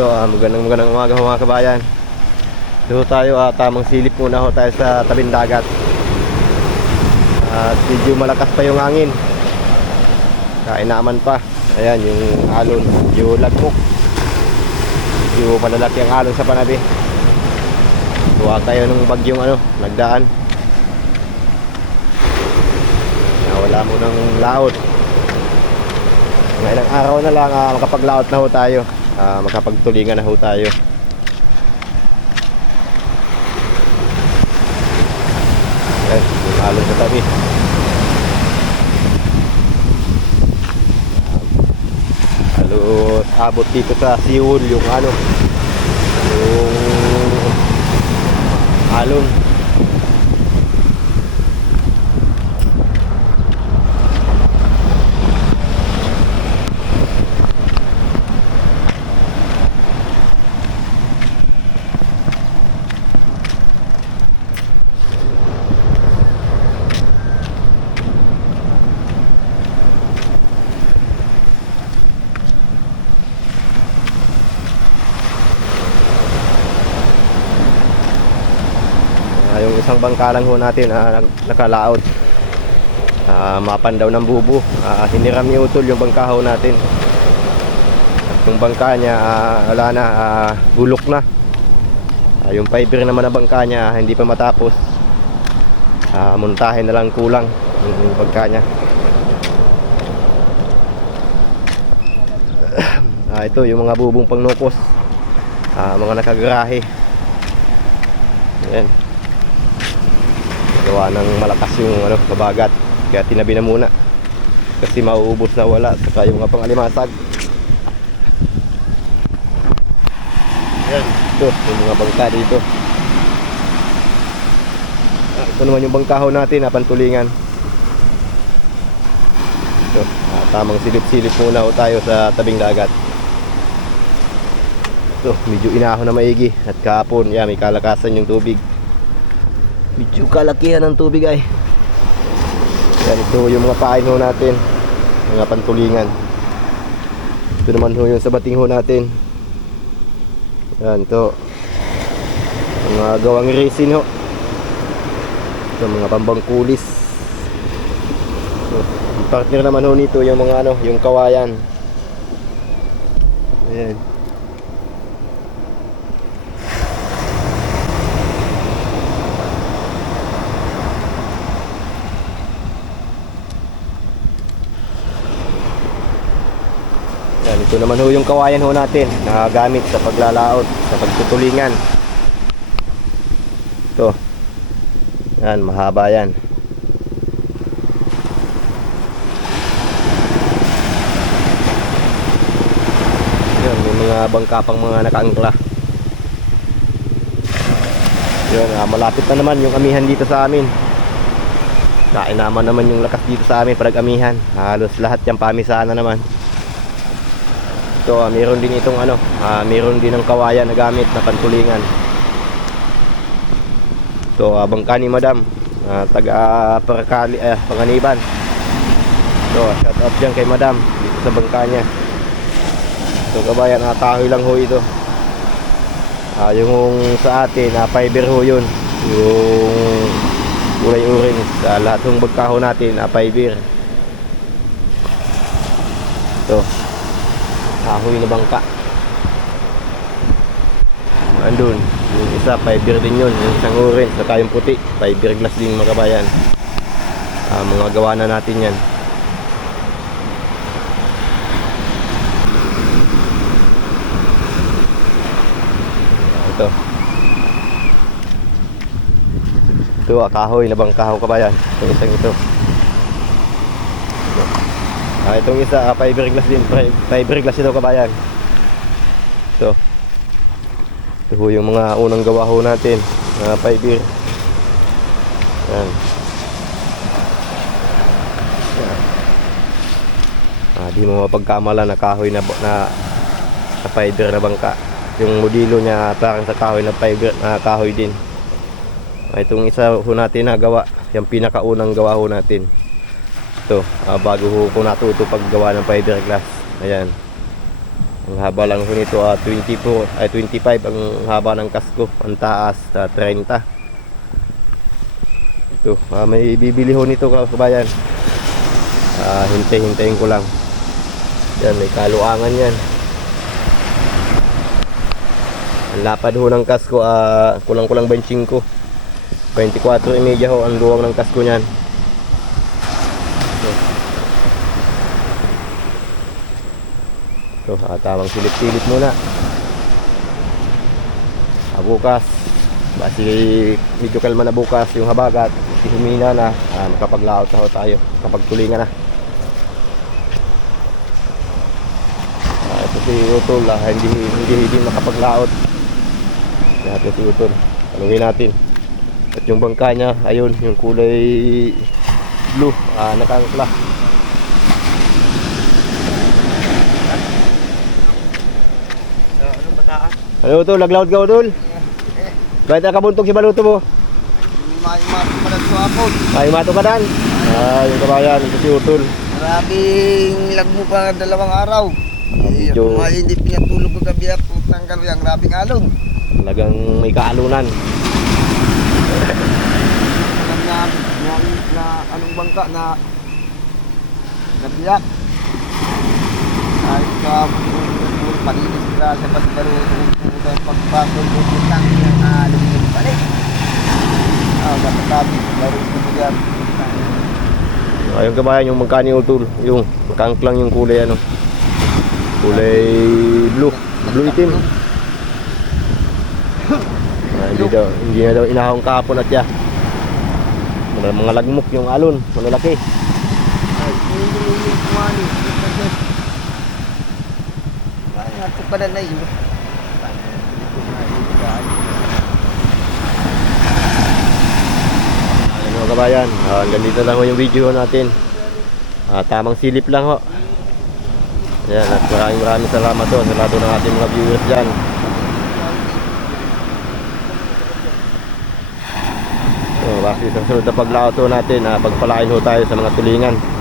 Ito, ah, magandang magandang umaga mga kabayan. Ito ho tayo, ah, tamang silip muna ho tayo sa tabing dagat. At medyo malakas pa yung hangin. Kainaman pa. Ayan, yung alon, medyo lagmok. Medyo malalaki ang alon sa panabi. Tuwa tayo ng bagyong ano, nagdaan. Nawala mo ng laot. Mga ilang araw na lang ah, makapaglaot na ho tayo. Ah, makapagtulingan na ho tayo. Yung alon sa tabi. Halos abot dito sa Seoul yung ano yung alon. Ah, yung isang bangka lang ho natin ah, nag- nakalaot. Ah, mapan daw ng bubo. Ah, hiniram ni Utol yung bangka ho natin. At yung bangka niya ah, wala na, ah, gulok na. Ah, yung fiber naman na bangka niya hindi pa matapos. Ah, muntahin na lang kulang yung bangka niya. Ah, ito yung mga bubong pangnukos. Ah, mga nakagarahe. Ayan gawa ng malakas yung ano, mabagat. Kaya tinabi na muna. Kasi mauubos na wala. Saka yung mga pangalimasag. Yan ito yung mga bangka dito. Ah, ito naman yung bangkaho natin napantulingan ito ah, tamang silip-silip muna ho tayo sa tabing dagat. Ito medyo inaho na maigi. At kahapon yan may kalakasan yung tubig medyo kalakihan ng tubig ay. Yan ito yung mga pain ho natin. Mga pantulingan. Ito naman ho yung sa bating ho natin. Yan ito mga gawang resin ho. Ito mga pambangkulis. Yung partner naman ho nito yung mga ano yung kawayan. Ayan Yan, ito naman ho yung kawayan ho natin na gamit sa paglalaot, sa pagtutulingan. Ito. Yan, mahaba yan. Yan, may mga bangka pang mga nakaangkla. Yan, ah, malapit na naman yung amihan dito sa amin. Kainaman naman yung lakas dito sa amin pag amihan. Halos lahat yung pamisana naman. Ito, ah, meron din itong ano, ah, meron din ng kawayan na gamit na pantulingan. Ito, ah, bangka ni Madam, ah, taga Parakali, eh, Panganiban. Ito, ah, shout out dyan kay Madam, dito sa bangka niya. Ito, kabayan, ah, kahoy lang ho ito. Ah, yung sa atin, ah, fiber ho yun. Yung kulay orange. Sa lahat ng bangka natin, ah, fiber. Ito kahoy na bangka andun yung isa fiber din yun. Yung isang orange saka yung puti fiber glass din mga kabayan. Ah, mga gawa na natin yan. Ito. Ito ah, kahoy na bangka ho kabayan. Yung isang ito Ah, itong isa, ah, fiberglass din. Fi- Fiberglass ito kabayan. Ito. Ito ho yung mga unang gawa ho natin. Mga fiber. Yan. Ah, di mo mapagkamala na kahoy na, na, na fiber na bangka. Yung modelo niya parang sa kahoy na fiber na kahoy din. Ah, itong isa ho natin na gawa. Yung pinakaunang gawa ho natin ito ah, bago ko natuto paggawa ng fiberglass ayan Ang haba lang ho nito ah, 24 ay 25 ang haba ng kasko. Ang taas ah, 30. Ito, ah, may bibili ho nito kabayan. Ah, hintay-hintayin ko lang. Yan, may kaluangan yan. Ang lapad ho ng kasko, ah, kulang-kulang 25. 24 imedya ho ang luwang ng kasko niyan. Ito. Ito, tamang silip-silip muna. Ah, bukas, basi medyo kalma na bukas yung habagat, humina na, ah, makapaglaot na tayo, kapag tulingan na. Ah, ito si Utol, ah, hindi, hindi, hindi makapaglaot. Lahat si Utol. Tanungin natin. At yung bangka niya, ayun, yung kulay blue, ah, nakangkla. Sa anong bataan? Ano Utol, naglaot ka Utol? Bakit nakabuntog si Baluto mo? May mga pala sa hapon. Ay, mato ka dan. Ah, yung kabayan, si Utol. Maraming lagmo pa dalawang araw. Eh, Medyo- mga hindi pinatulog ko gabi at tanggal yung grabing alon. Talagang may kaalunan. Na, na, na anong bangka na nabiyak. Kahit ka palinis ka sa pagbaro sa pagpasok ko lang yung alon yung balik. Ah, dapat sabi, laro sa bigat. Ayun kabayan, yung magkani Utol. Yung makangklang yung kulay ano. Kulay blue. Blue itim. Ah, hindi daw, hindi na daw inahong kahapon at ya. Mga, lagmok yung alon, malalaki. Ay, hindi yung kumani. Ay, nato pa na yun. Mga kabayan, ah, hanggang dito lang ho yung video natin. Ah, tamang silip lang ho. Ayan, at maraming maraming salamat ho sa lahat ng ating mga viewers dyan. So, basta sa sunod na paglaot natin, ah, pagpalain ho tayo sa mga tulingan.